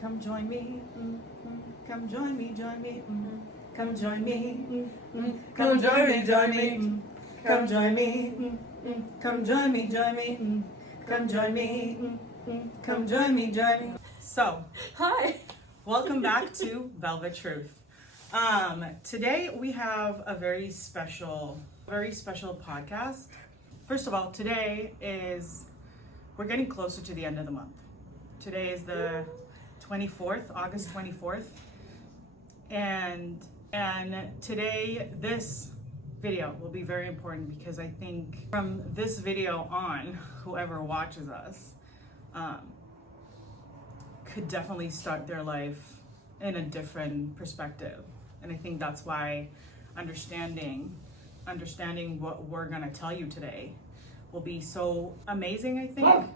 Come join me. Come join me, join me. Come join me. Come join me, join me. Come join me. Come join me, join me. Come join me. Come join me, join me. So, Hi. welcome back to Velvet Truth. Today we have a very special podcast. First of all, we're getting closer to the end of the month. Today is the 24th, August 24th. And today, this video will be very important because I think from this video on, whoever watches us could definitely start their life in a different perspective. And I think that's why understanding what we're gonna tell you today will be so amazing, I think.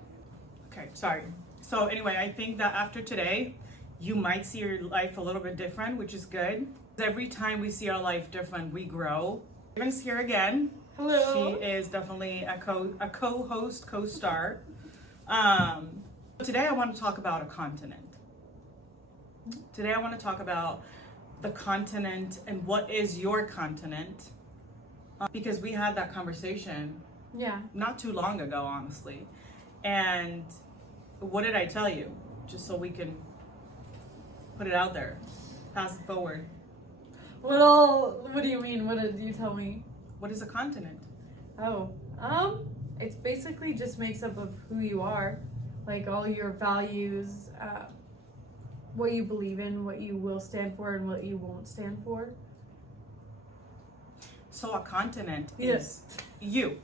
Okay, sorry. So anyway, I think that after today, you might see your life a little bit different, which is good. Every time we see our life different, we grow. Raven's here again. Hello. She is definitely a co-host, co-star. Today I want to talk about a continent. Today I want to talk about the continent and what is your continent. Because we had that conversation not too long ago, honestly. And what did I tell you? Just so we can put it out there, pass it forward. What do you mean? What did you tell me? What is a continent? It's basically just makes up of who you are, like all your values, what you believe in, what you will stand for, and what you won't stand for. So a continent is you.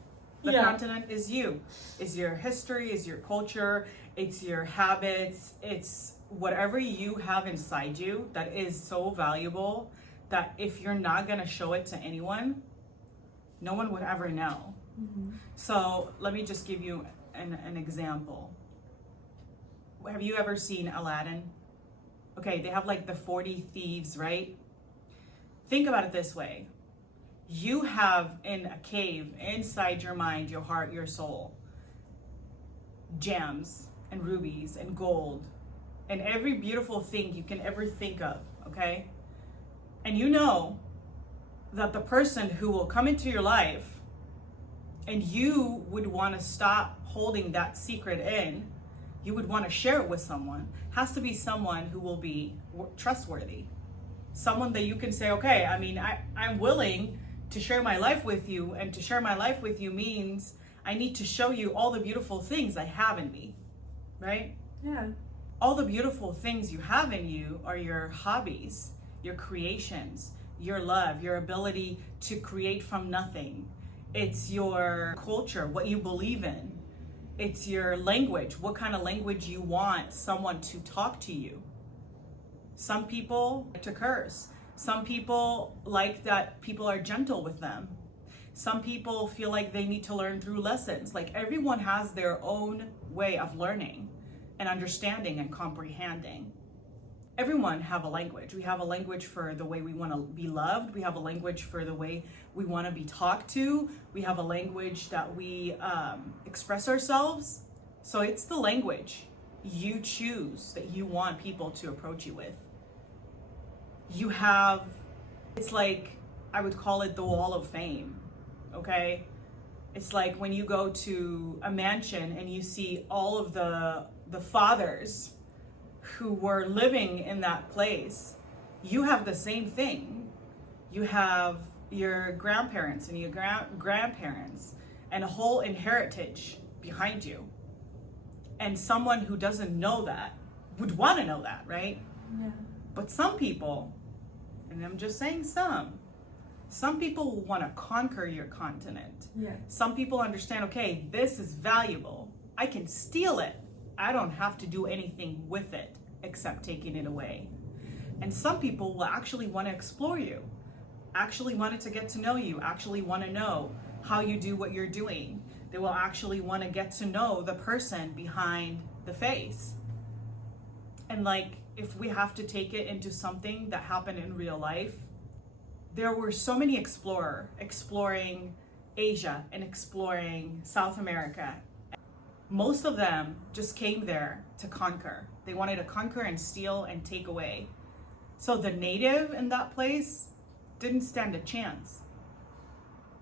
The continent is you. It's your history, it's your culture, it's your habits, it's whatever you have inside you that is so valuable that if you're not gonna show it to anyone, no one would ever know. Mm-hmm. So let me just give you an example. Have you ever seen Aladdin? Okay, they have like the 40 thieves, right? Think about it this way. You have in a cave inside your mind, your heart, your soul, gems and rubies and gold and every beautiful thing you can ever think of, okay? And you know that the person who will come into your life and you would want to stop holding that secret in, you would want to share it with someone, has to be someone who will be trustworthy. Someone that you can say, okay, I mean, I'm willing to share my life with you, and to share my life with you means I need to show you all the beautiful things I have in me, right? Yeah. All the beautiful things you have in you are your hobbies, your creations, your love, your ability to create from nothing. It's your culture, what you believe in. It's your language, what kind of language you want someone to talk to you. Some people like to curse. Some people like that people are gentle with them. Some people feel like they need to learn through lessons. Like everyone has their own way of learning and understanding and comprehending. Everyone have a language. We have a language for the way we want to be loved. We have a language for the way we want to be talked to. We have a language that we express ourselves. So it's the language you choose that you want people to approach you with. You have, it's like, I would call it the wall of fame, okay? It's like when you go to a mansion and you see all of the fathers who were living in that place. You have the same thing. You have your grandparents and your grandparents and a whole inheritance behind you. And someone who doesn't know that would want to know that, right? Yeah. But some people, and I'm just saying some people will want to conquer your continent. Yeah. Some people understand, okay, this is valuable. I can steal it. I don't have to do anything with it except taking it away. And some people will actually want to explore you, actually wanted to get to know you, actually want to know how you do what you're doing. They will actually want to get to know the person behind the face. And like, if we have to take it into something that happened in real life, there were so many exploring Asia and exploring South America Most of them just came there to conquer. They wanted to conquer and steal and take away. So the native in that place didn't stand a chance.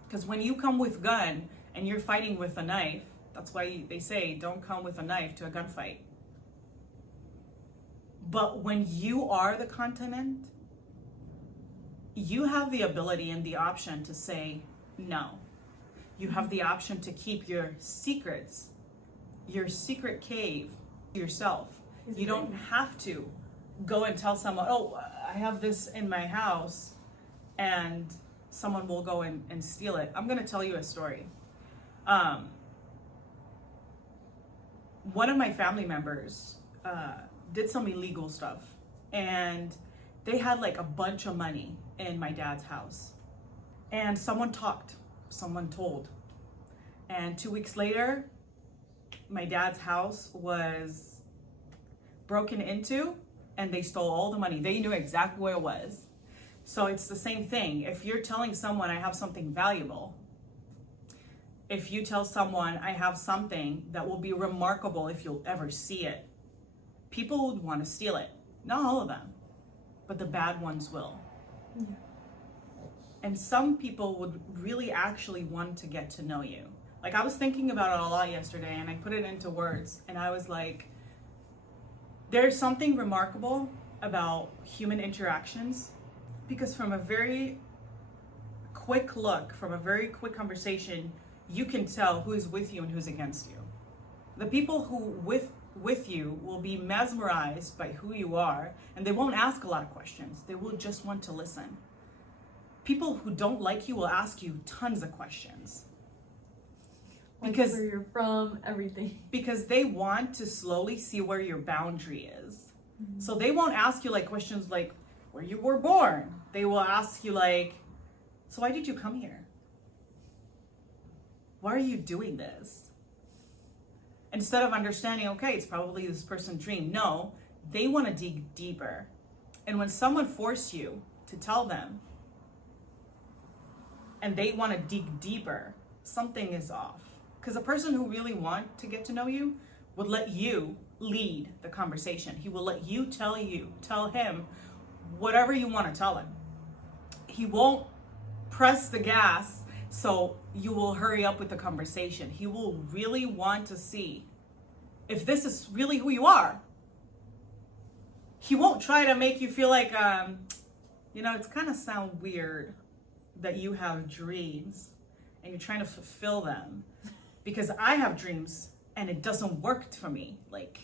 Because when you come with gun and you're fighting with a knife, that's why they say don't come with a knife to a gunfight. But when you are the continent, you have the ability and the option to say no. You have the option to keep your secrets, your secret cave to yourself. You don't have to go and tell someone, oh, I have this in my house, and someone will go and steal it. I'm going to tell you a story. One of my family members did some illegal stuff, and they had like a bunch of money in my dad's house. And someone told. And 2 weeks later, my dad's house was broken into and they stole all the money. They knew exactly where it was. So it's the same thing. If you're telling someone I have something valuable, if you tell someone I have something that will be remarkable if you'll ever see it, people would want to steal it. Not all of them, but the bad ones will. Yeah. And some people would really actually want to get to know you. Like, I was thinking about it a lot yesterday and I put it into words, and I was like, there's something remarkable about human interactions, because from a very quick look, from a very quick conversation, you can tell who is with you and who's against you. The people who with you will be mesmerized by who you are, and they won't ask a lot of questions. They will just want to listen. People who don't like you will ask you tons of questions. Because where you're from, everything. Because they want to slowly see where your boundary is. Mm-hmm. So they won't ask you like questions like where you were born. They will ask you like, so why did you come here? Why are you doing this? Instead of understanding, okay, it's probably this person's dream. No, they want to dig deeper. And when someone forces you to tell them and they want to dig deeper, something is off. Because a person who really wants to get to know you would let you lead the conversation. He will let you tell him whatever you want to tell him. He won't press the gas so you will hurry up with the conversation. He will really want to see if this is really who you are. He won't try to make you feel like, it's kind of sound weird that you have dreams and you're trying to fulfill them. Because I have dreams and it doesn't work for me. Like,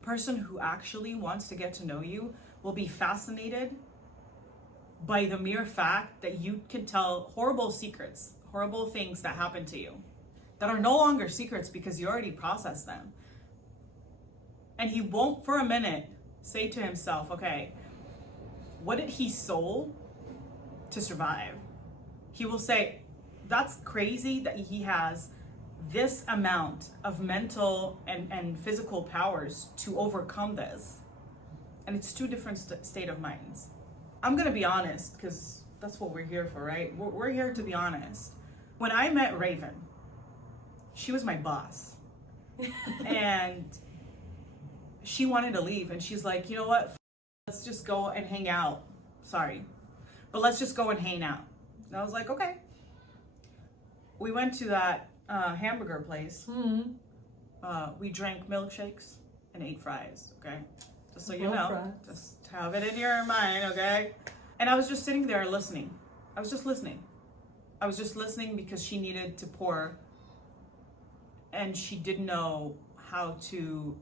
a person who actually wants to get to know you will be fascinated by the mere fact that you can tell horrible secrets, horrible things that happen to you that are no longer secrets because you already processed them. And he won't for a minute say to himself, okay, what did he soul to survive? He will say, that's crazy that he has this amount of mental and physical powers to overcome this. And it's two different state of minds. I'm gonna be honest, because that's what we're here for, right? We're here to be honest. When I met Raven, she was my boss. And she wanted to leave, and she's like, you know what? Let's just go and hang out. Sorry. But let's just go and hang out. And I was like, okay. We went to that hamburger place. Mm-hmm. We drank milkshakes and ate fries, okay? Just so you know. Fries. Just have it in your mind, okay? And I was just sitting there listening. I was just listening because she needed to pour, and she didn't know how to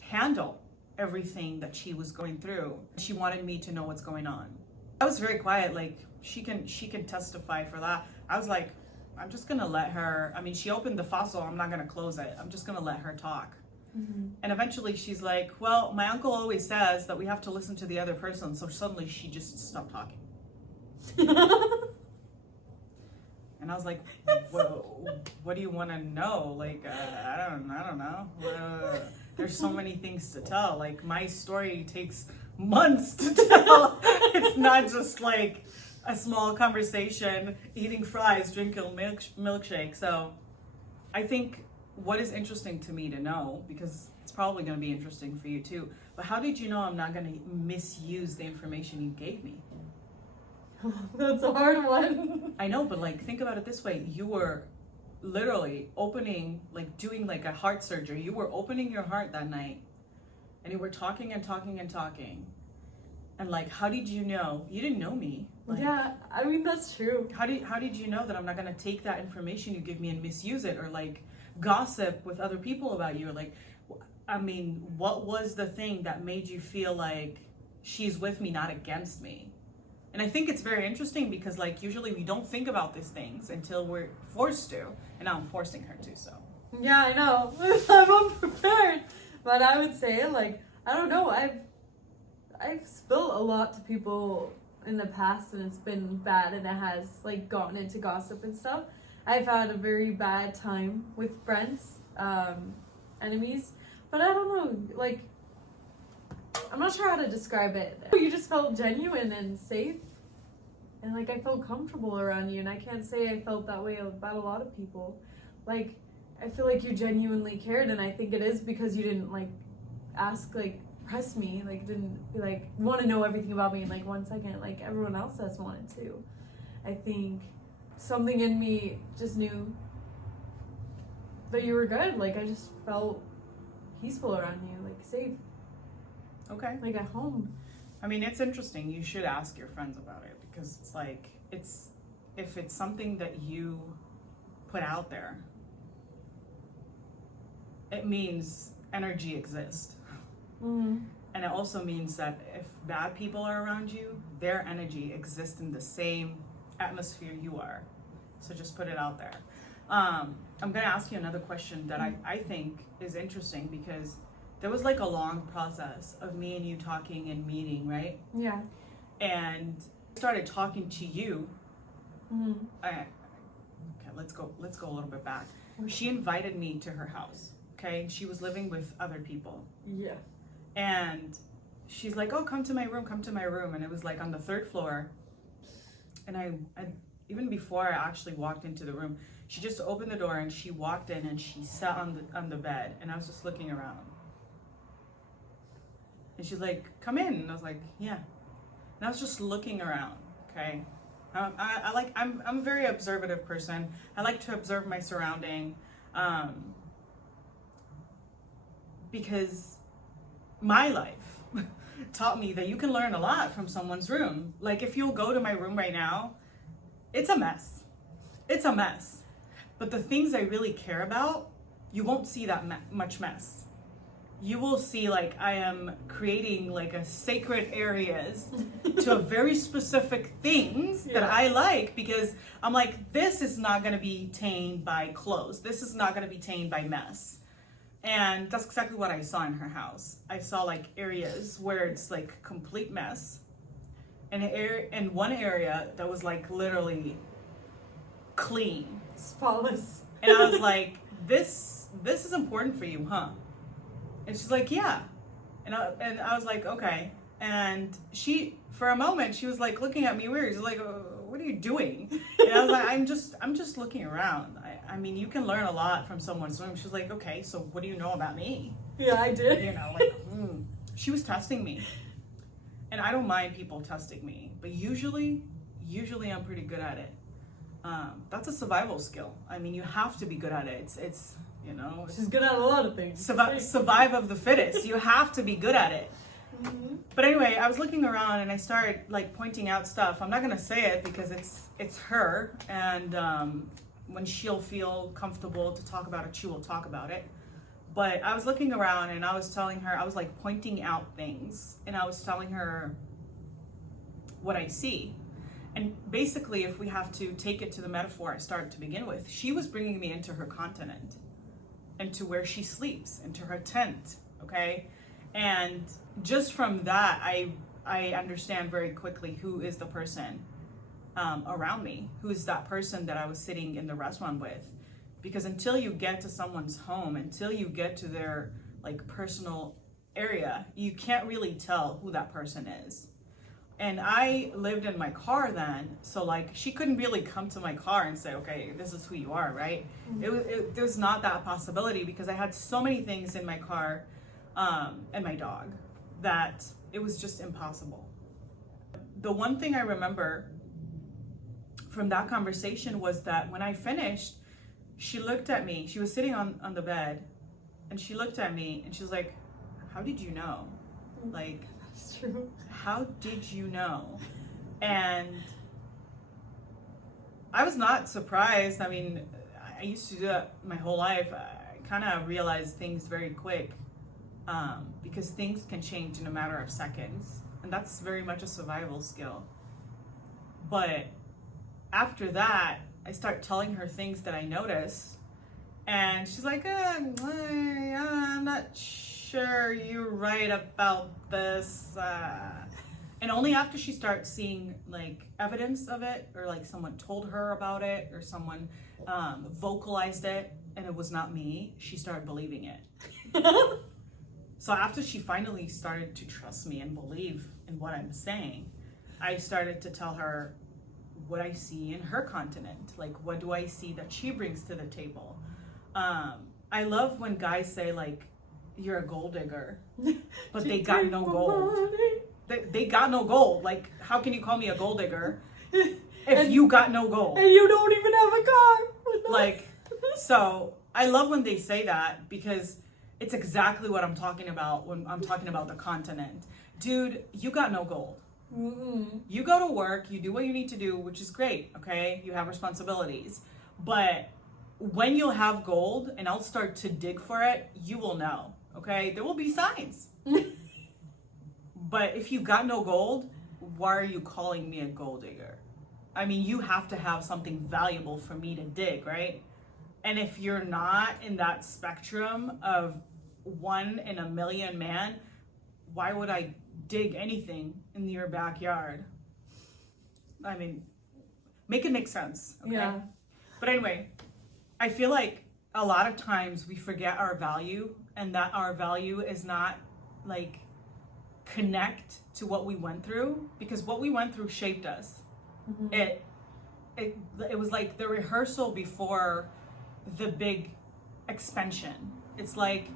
handle everything that she was going through. She wanted me to know what's going on. I was very quiet, like she can testify for that. I was like, I'm just gonna let her, she opened the fossil, I'm not gonna close it. I'm just gonna let her talk. Mm-hmm. And eventually she's like, well, my uncle always says that we have to listen to the other person. So suddenly she just stopped talking. And I was like, what do you want to know? Like, I don't know. There's so many things to tell. Like, my story takes months to tell. It's not just like a small conversation, eating fries, drinking milkshake. So I think what is interesting to me to know, because it's probably going to be interesting for you too, but how did you know I'm not going to misuse the information you gave me? That's a hard one. I know, but like, think about it this way. You were literally opening, like doing like a heart surgery. You were opening your heart that night, and you were talking and talking and talking. And like, how did you know? You didn't know me. Like, yeah, I mean, that's true. How did you know that I'm not going to take that information you give me and misuse it, or like gossip with other people about you? Or like, I mean, what was the thing that made you feel like she's with me, not against me? And I think it's very interesting because like usually we don't think about these things until we're forced to, and now I'm forcing her to. So yeah, I know. I'm unprepared, but I would say like, I don't know, I've spilled a lot to people in the past, and it's been bad, and it has like gotten into gossip and stuff. I've had a very bad time with friends, enemies, but I don't know, like, I'm not sure how to describe it. You just felt genuine and safe, and like I felt comfortable around you, and I can't say I felt that way about a lot of people. Like, I feel like you genuinely cared, and I think it is because you didn't like ask, like, press me, like didn't be like want to know everything about me in like 1 second like everyone else has wanted to. I think something in me just knew that you were good. Like, I just felt peaceful around you, like safe, okay, like at home. I mean, it's interesting. You should ask your friends about it, because it's like, if it's something that you put out there, it means energy exists. Mm-hmm. And it also means that if bad people are around you, their energy exists in the same atmosphere you are. So just put it out there. I'm going to ask you another question that I think is interesting, because there was like a long process of me and you talking and meeting, right? Yeah. And I started talking to you. Mm-hmm. Okay, let's go a little bit back. She invited me to her house, okay? And she was living with other people. Yeah. And she's like, oh, come to my room. And it was like on the 3rd floor. And I even before I actually walked into the room, she just opened the door and she walked in and she sat on the bed. And I was just looking around. And she's like, come in. And I was like, yeah. And I was just looking around, okay? I'm a very observative person. I like to observe my surrounding, because my life taught me that you can learn a lot from someone's room. Like, if you'll go to my room right now, it's a mess. It's a mess. But the things I really care about, you won't see that much mess. You will see like I am creating like a sacred areas to very specific things that I like, because I'm like, this is not going to be tainted by clothes. This is not going to be tainted by mess. And that's exactly what I saw in her house. I saw like areas where it's like complete mess, and one area that was like literally clean, Spotless. And I was like, this is important for you, huh? And she's like, yeah. And I was like, okay. And she, for a moment, she was like looking at me weird. She's like, what are you doing? And I was like, I'm just looking around. I mean, you can learn a lot from someone's room. She's like, okay, so what do you know about me? Yeah, I did. You know, like, she was testing me. And I don't mind people testing me, but usually I'm pretty good at it. That's a survival skill. I mean, you have to be good at it. It's you know. She's good at a lot of things. Survive of the fittest. You have to be good at it. Mm-hmm. But anyway, I was looking around and I started like pointing out stuff. I'm not gonna say it because it's her, and when she'll feel comfortable to talk about it, she will talk about it. But I was looking around and I was telling her, I was like pointing out things, and I was telling her what I see. And basically, if we have to take it to the metaphor I started to begin with, she was bringing me into her continent, into where she sleeps, into her tent, okay? And just from that, I understand very quickly who is the person around me, who is that person that I was sitting in the restaurant with. Because until you get to someone's home, until you get to their like personal area, you can't really tell who that person is. Mm-hmm. And I lived in my car then, so like she couldn't really come to my car and say, okay, this is who you are, right? There was not that possibility because I had so many things in my car and my dog that it was just impossible. The one thing I remember from that conversation was that when I finished, she looked at me. She was sitting on the bed and she looked at me and she was like, how did you know? Like, That's true. how did you know? And I was not surprised. I mean, I used to do that my whole life. I kind of realized things very quick because things can change in a matter of seconds. And that's very much a survival skill. But after that, I start telling her things that I noticed. And she's like, I'm not sure you're right about this. And only after she starts seeing like evidence of it, or like someone told her about it, or someone vocalized it, and it was not me, she started believing it. So after she finally started to trust me and believe in what I'm saying, I started to tell her what I see in her continent. Like, what do I see that she brings to the table? I love when guys say like, you're a gold digger, but they got no gold. They got no gold. Like, how can you call me a gold digger if you got no gold? And you don't even have a car. Like, so I love when they say that because it's exactly what I'm talking about when I'm talking about the continent. Dude, you got no gold. Mm-mm. You go to work, you do what you need to do, which is great, okay? You have responsibilities. But when you'll have gold and I'll start to dig for it, you will know, okay? There will be signs. But if you got no gold, why are you calling me a gold digger? I mean, you have to have something valuable for me to dig, right? And if you're not in that spectrum of 1 in a million man, why would I dig anything in your backyard? I mean, make it make sense, okay? Yeah. But anyway, I feel like a lot of times we forget our value, and that our value is not like connect to what we went through, because what we went through shaped us. Mm-hmm. It was like the rehearsal before the big expansion. It's like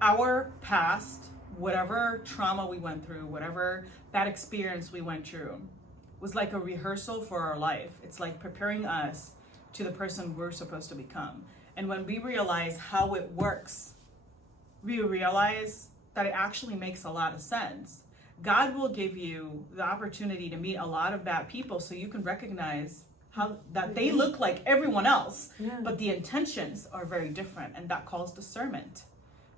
our past, whatever trauma we went through, whatever bad experience we went through, was like a rehearsal for our life. It's like preparing us to the person we're supposed to become. And when we realize how it works, we realize that it actually makes a lot of sense. God will give you the opportunity to meet a lot of bad people so you can recognize how that they look like everyone else, but the intentions are very different, and that calls discernment.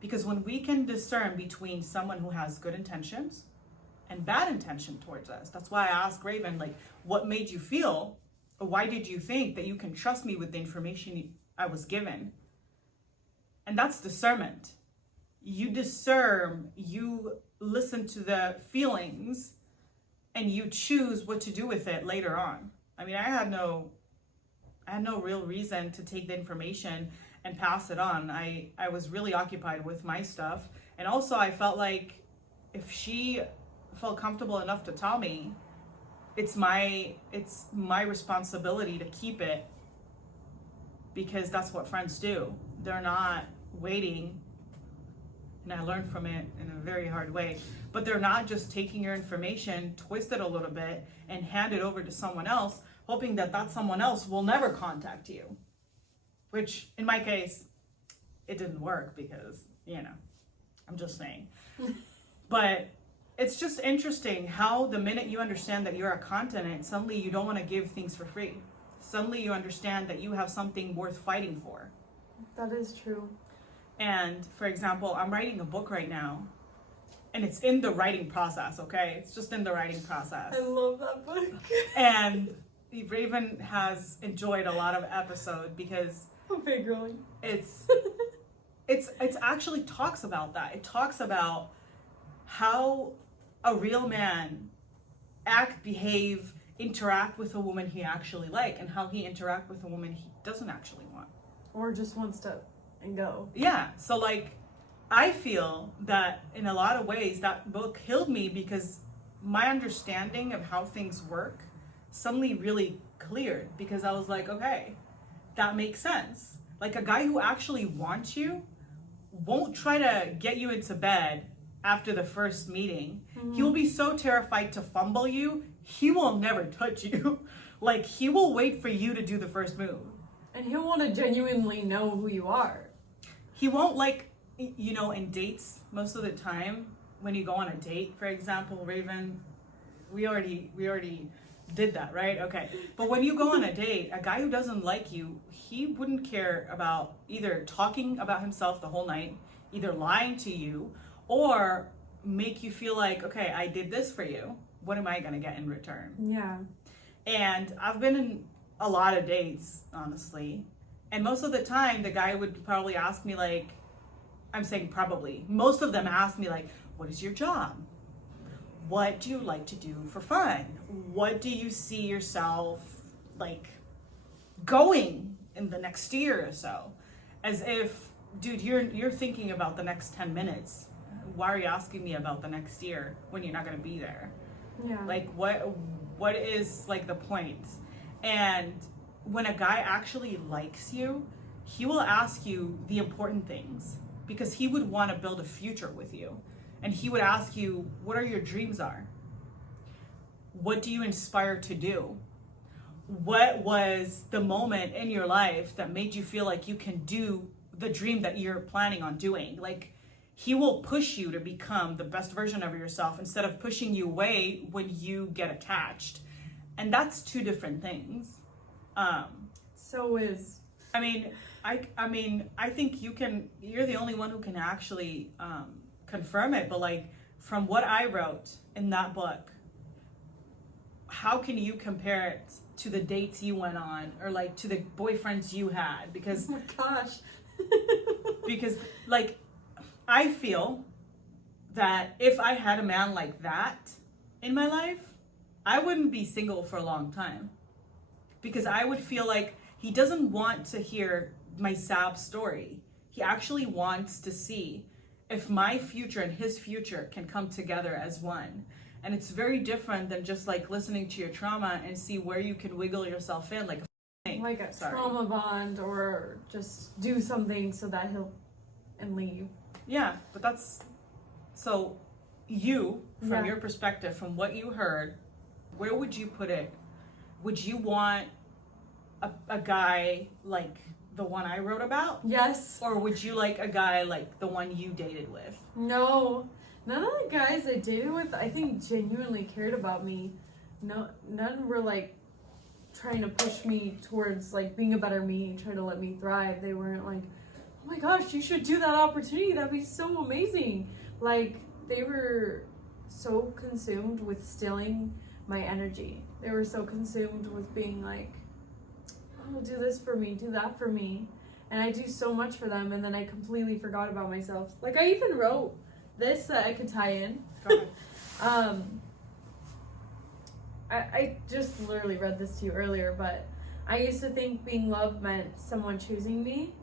Because when we can discern between someone who has good intentions and bad intention towards us, that's why I asked Raven, like, what made you feel, or why did you think that you can trust me with the information I was given? And that's discernment. You discern, you listen to the feelings, and you choose what to do with it later on. I mean, I had no real reason to take the information and pass it on. I was really occupied with my stuff. And also I felt like if she felt comfortable enough to tell me, it's my responsibility to keep it, because that's what friends do. They're not waiting, and I learned from it in a very hard way, but they're not just taking your information, twist it a little bit, and hand it over to someone else, hoping that that someone else will never contact you. Which, in my case, it didn't work because, I'm just saying. But it's just interesting how the minute you understand that you're a continent, suddenly you don't want to give things for free. Suddenly you understand that you have something worth fighting for. That is true. And for example, I'm writing a book right now, and it's in the writing process, okay? It's just in the writing process. I love that book. And Raven has enjoyed a lot of episodes because I'm big girly. it's actually talks about that. It talks about how a real man behave, interact with a woman he actually like, and how he interact with a woman he doesn't actually want. Or just wants to and go. Yeah, so like, I feel that in a lot of ways that book healed me because my understanding of how things work suddenly really cleared, because I was like, okay, that makes sense. Like, a guy who actually wants you won't try to get you into bed after the first meeting. He will be so terrified to fumble you, he will never touch you. Like, he will wait for you to do the first move. And he'll want to genuinely know who you are. He won't, like, you know, in dates, most of the time, when you go on a date, for example, Raven, we already did that, right? Okay. But when you go on a date, a guy who doesn't like you, he wouldn't care about either talking about himself the whole night, either lying to you, or make you feel like, okay, I did this for you. What am I going to get in return? Yeah. And I've been in a lot of dates, honestly. And most of the time, the guy would probably ask me, like, I'm saying probably, most of them ask me, like, what is your job? What do you like to do for fun? What do you see yourself, like, going in the next year or so? As if, dude, you're thinking about the next 10 minutes. Why are you asking me about the next year when you're not going to be there? Yeah. Like, what is, like, the point? And when a guy actually likes you, he will ask you the important things, because he would want to build a future with you. And he would ask you, what are your dreams are? What do you inspire to do? What was the moment in your life that made you feel like you can do the dream that you're planning on doing? Like, he will push you to become the best version of yourself instead of pushing you away when you get attached. And that's two different things. So is. I mean, I think you're the only one who can actually confirm it, but, like, from what I wrote in that book, how can you compare it to the dates you went on, or, like, to the boyfriends you had? Because, oh my gosh. because, like, I feel that if I had a man like that in my life, I wouldn't be single for a long time, because I would feel like he doesn't want to hear my sad story. He actually wants to see if my future and his future can come together as one. And it's very different than just, like, listening to your trauma and see where you can wiggle yourself in, like a trauma bond, or just do something so that he'll and leave. Yeah, but that's, so you, from your perspective, from what you heard, where would you put it? Would you want a guy like the one I wrote about? Yes. Or would you like a guy like the one you dated with? No. None of the guys I dated with, I think, genuinely cared about me. No, none were, like, trying to push me towards, like, being a better me, trying to let me thrive. They weren't like, oh my gosh, you should do that opportunity. That'd be so amazing. Like, they were so consumed with stealing my energy. They were so consumed with being like, oh, do this for me, do that for me. And I do so much for them, and then I completely forgot about myself. Like, I even wrote this that I could tie in. Go ahead. I just literally read this to you earlier, but I used to think being loved meant someone choosing me.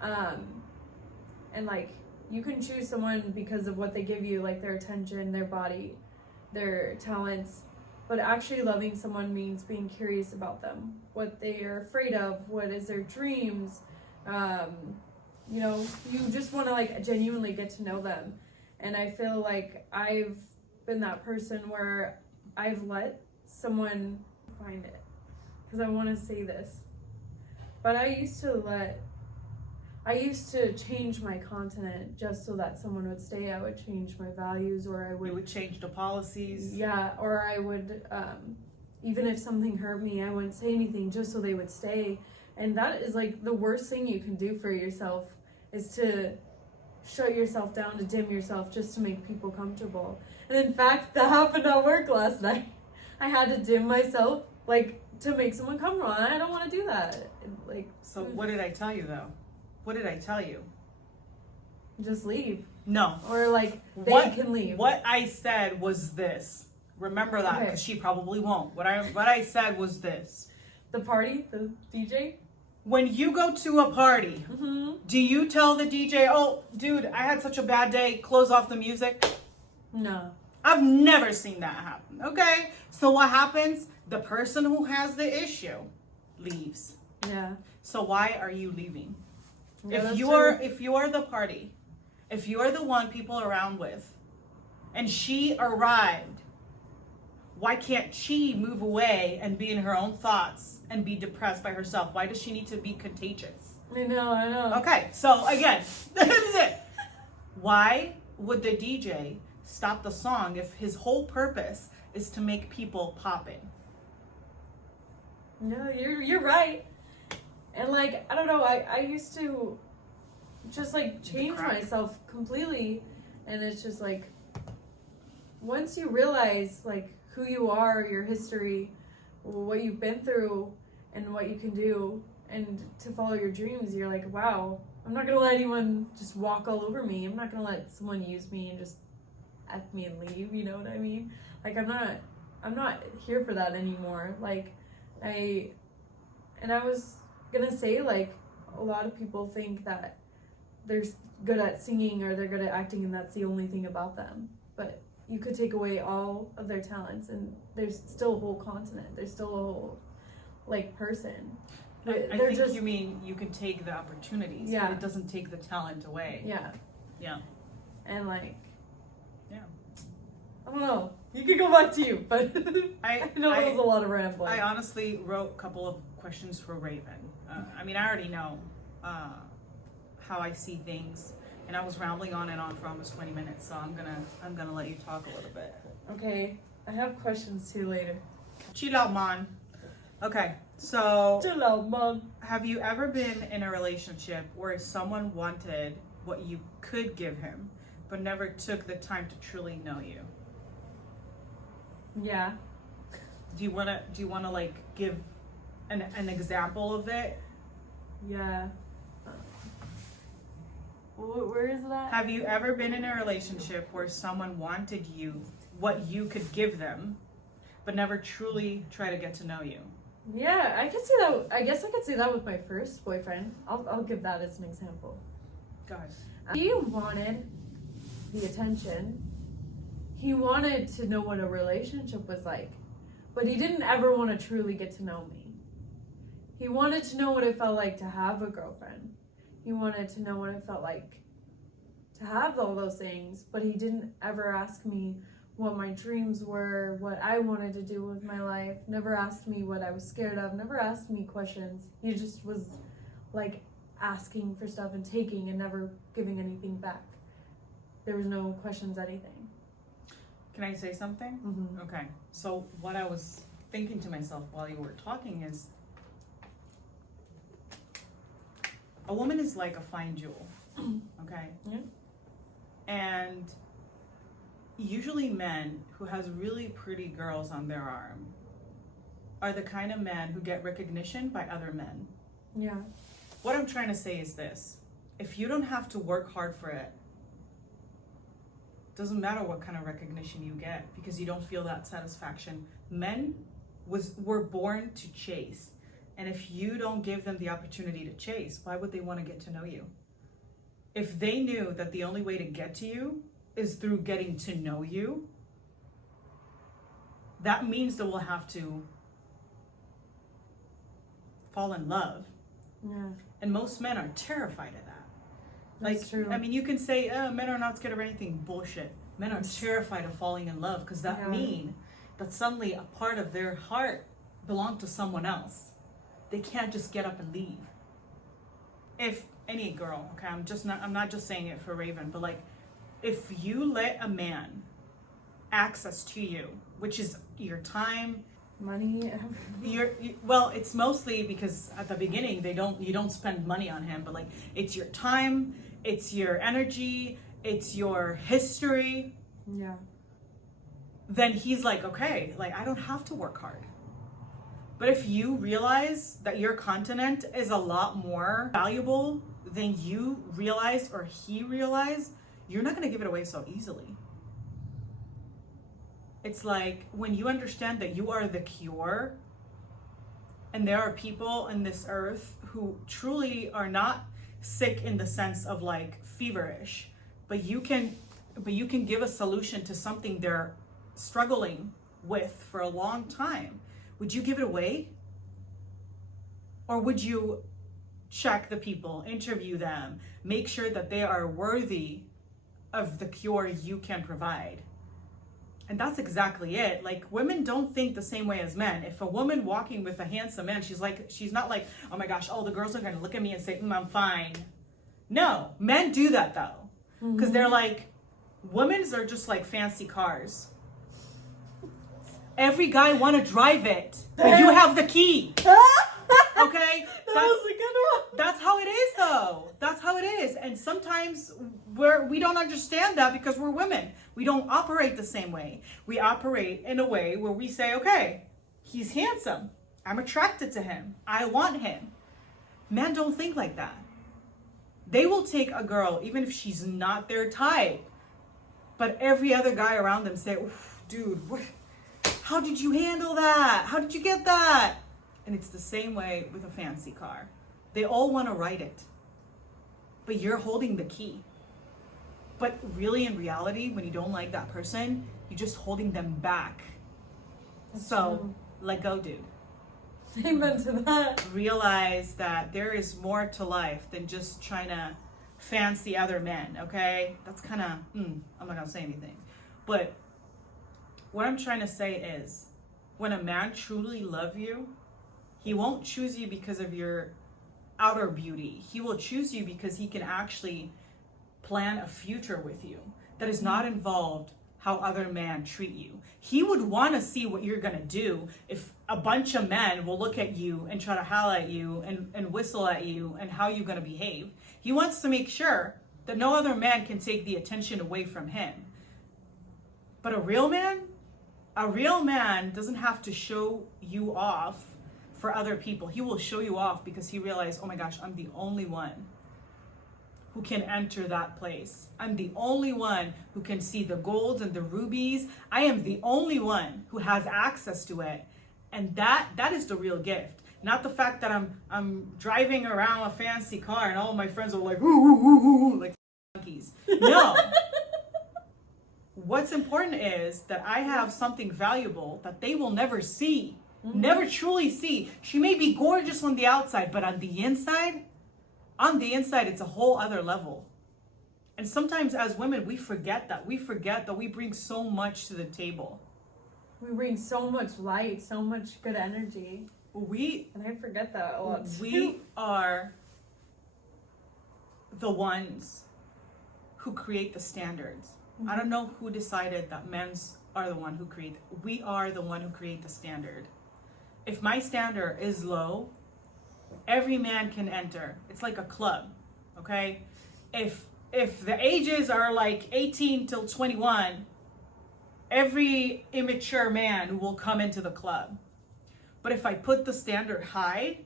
And, like, you can choose someone because of what they give you, like their attention, their body, their talents. But actually loving someone means being curious about them, what they are afraid of, what is their dreams. You know, you just want to, like, genuinely get to know them. And I feel like I've been that person where I've let someone find it, because I want to say this. But I used to change my continent just so that someone would stay. I would change my values, or I would... You would change the policies. Yeah, or I would, even if something hurt me, I wouldn't say anything just so they would stay. And that is, like, the worst thing you can do for yourself, is to shut yourself down, to dim yourself just to make people comfortable. And in fact, that happened at work last night. I had to dim myself, like, to make someone comfortable, and I don't want to do that. Like, So what did I tell you, though? What did I tell you? just leave. No. Or, like, they can leave. What I said was this. Remember that, because she probably won't. What I said was this. The party? The DJ? When you go to a party, do you tell the DJ, oh, dude, I had such a bad day, close off the music? No. I've never seen that happen. Okay? So what happens? The person who has the issue leaves. Yeah. So why are you leaving? Yeah, if you're the party, if you're the one people are around with, and she arrived, why can't she move away and be in her own thoughts and be depressed by herself? Why does she need to be contagious? I know. Okay, so again, this is it. Why would the DJ stop the song if his whole purpose is to make people popping? No, you're right. And like, I don't know, I used to just like change myself completely, and it's just like once you realize like who you are, your history, what you've been through, and what you can do, and to follow your dreams, you're like, wow, I'm not gonna let anyone just walk all over me. I'm not gonna let someone use me and just F me and leave, you know what I mean? Like I'm not here for that anymore. Like I was gonna say, like, a lot of people think that they're good at singing or they're good at acting and that's the only thing about them. But you could take away all of their talents and there's still a whole continent. There's still a whole, like, person. I think just, you mean you can take the opportunities, yeah. But it doesn't take the talent away. Yeah. Yeah. And, like... Yeah. I don't know. You could go back to you, but I know it was a lot of rambling. I honestly wrote a couple of questions for Raven. I mean, I already know how I see things, and I was rambling on and on for almost 20 minutes, so I'm gonna let you talk a little bit. Okay, I have questions too later. Chill out, man. Okay, so chill out, man. Have you ever been in a relationship where someone wanted what you could give him, but never took the time to truly know you? Yeah. Do you wanna like give an example of it? Yeah. Where is that? Have you ever been in a relationship where someone wanted what you could give them, but never truly try to get to know you? Yeah, I could see that. I guess I could see that with my first boyfriend. I'll give that as an example. Go ahead. He wanted the attention. He wanted to know what a relationship was like, but he didn't ever want to truly get to know me. He wanted to know what it felt like to have a girlfriend. He wanted to know what it felt like to have all those things, but he didn't ever ask me what my dreams were, what I wanted to do with my life, never asked me what I was scared of, never asked me questions. He just was like asking for stuff and taking and never giving anything back. There was no questions, anything. Can I say something? Mm-hmm. Okay. So what I was thinking to myself while you were talking is, a woman is like a fine jewel, okay? Yeah. And usually men who has really pretty girls on their arm are the kind of men who get recognition by other men. Yeah. What I'm trying to say is this: if you don't have to work hard for it, doesn't matter what kind of recognition you get, because you don't feel that satisfaction. Men were born to chase. And if you don't give them the opportunity to chase, why would they want to get to know you? If they knew that the only way to get to you is through getting to know you, that means that we'll have to fall in love. Yeah. And most men are terrified of that. That's true. I mean, you can say, men are not scared of anything. Bullshit. Men are terrified of falling in love, because that means that suddenly a part of their heart belonged to someone else. They can't just get up and leave. If any girl, okay, I'm not just saying it for Raven, but like, if you let a man access to you, which is your time, money, well, it's mostly because at the beginning you don't spend money on him, but like, it's your time, it's your energy, it's your history. Yeah. Then he's like, okay, like, I don't have to work hard. But if you realize that your continent is a lot more valuable than you realized or he realized, you're not going to give it away so easily. It's like when you understand that you are the cure, and there are people in this earth who truly are not sick in the sense of like feverish, but you can but you can give a solution to something they're struggling with for a long time. Would you give it away? Or would you check the people, interview them, make sure that they are worthy of the cure you can provide? And that's exactly it. Like, women don't think the same way as men. If a woman walking with a handsome man, she's not like, oh my gosh, all the girls are going to look at me and say, I'm fine. No, men do that though. Because they're like, women's are just like fancy cars. Every guy want to drive it, but you have the key. Okay? That was a good one. That's how it is though. That's how it is. And sometimes we don't understand that because we're women. We don't operate the same way. We operate in a way where we say, okay, he's handsome. I'm attracted to him. I want him. Men don't think like that. They will take a girl, even if she's not their type, but every other guy around them say, dude, how did you handle that? How did you get that? And it's the same way with a fancy car. They all want to ride it, but you're holding the key. But really, in reality, when you don't like that person, you're just holding them back. That's so true. Let go, dude. Amen to that. Realize that there is more to life than just trying to fancy other men, okay? That's kind of, I'm not going to say anything. But what I'm trying to say is, when a man truly loves you, he won't choose you because of your outer beauty. He will choose you because he can actually plan a future with you that is not involved how other men treat you. He would want to see what you're going to do if a bunch of men will look at you and try to holler at you and whistle at you and how you're going to behave. He wants to make sure that no other man can take the attention away from him. But a real man doesn't have to show you off for other people. He will show you off because he realized, oh my gosh, I'm the only one who can enter that place. I'm the only one who can see the golds and the rubies. I am the only one who has access to it. And that is the real gift. Not the fact that I'm driving around a fancy car and all of my friends are like, ooh, ooh, ooh, ooh, like monkeys. No. What's important is that I have something valuable that they will never see, never truly see. She may be gorgeous on the outside, but on the inside, it's a whole other level. And sometimes as women, we forget that. We forget that we bring so much to the table. We bring so much light, so much good energy. And I forget that a lot too. We are the ones who create the standards. I don't know who decided that men's are the one who create. We are the one who create the standard. If my standard is low, every man can enter. It's like a club, okay? If the ages are like 18 till 21, every immature man will come into the club. But if I put the standard high,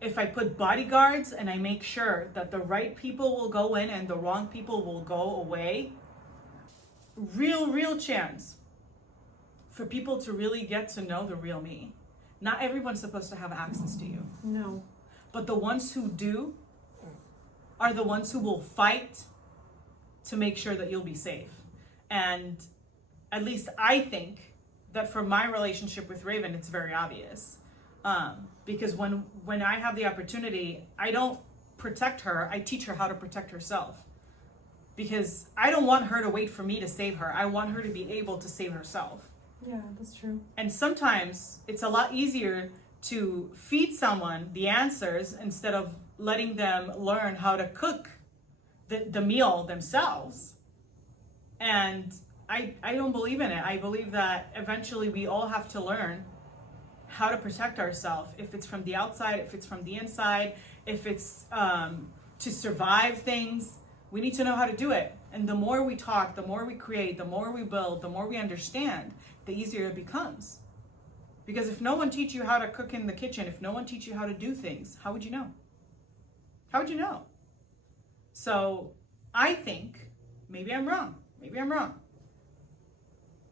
if I put bodyguards and I make sure that the right people will go in and the wrong people will go away, real chance for people to really get to know the real me. Not everyone's supposed to have access to you. No. But the ones who do are the ones who will fight to make sure that you'll be safe. And at least I think that for my relationship with Raven, it's very obvious. Because when I have the opportunity, I don't protect her, I teach her how to protect herself. Because I don't want her to wait for me to save her. I want her to be able to save herself. Yeah, that's true. And sometimes it's a lot easier to feed someone the answers instead of letting them learn how to cook the meal themselves. And I don't believe in it. I believe that eventually we all have to learn how to protect ourselves. If it's from the outside, if it's from the inside, if it's to survive things, we need to know how to do it. And the more we talk, the more we create, the more we build, the more we understand, the easier it becomes. Because if no one teach you how to cook in the kitchen, if no one teach you how to do things, how would you know? How would you know? So I think, maybe I'm wrong,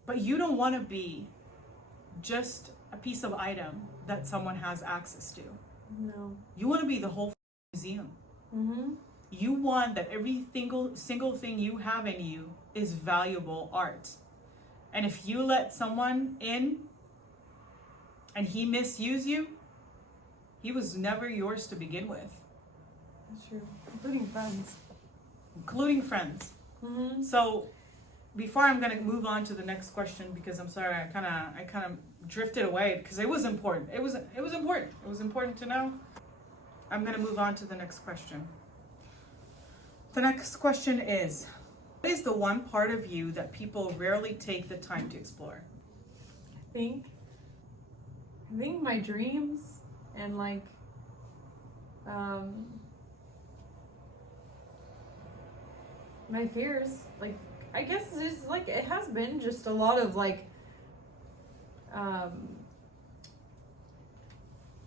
but you don't want to be just a piece of item that someone has access to. No. You want to be the whole museum. Mm-hmm. You want that every single thing you have in you is valuable art. And if you let someone in and he misused you, he was never yours to begin with. That's true. Including friends. Including friends. Mm-hmm. So before I'm gonna move on to the next question, because I'm sorry, I kind of drifted away because it was important. It was important. It was important to know. I'm gonna move on to the next question. The next question is, what is the one part of you that people rarely take the time to explore? I think my dreams and like my fears. Like I guess it's like it has been just a lot of like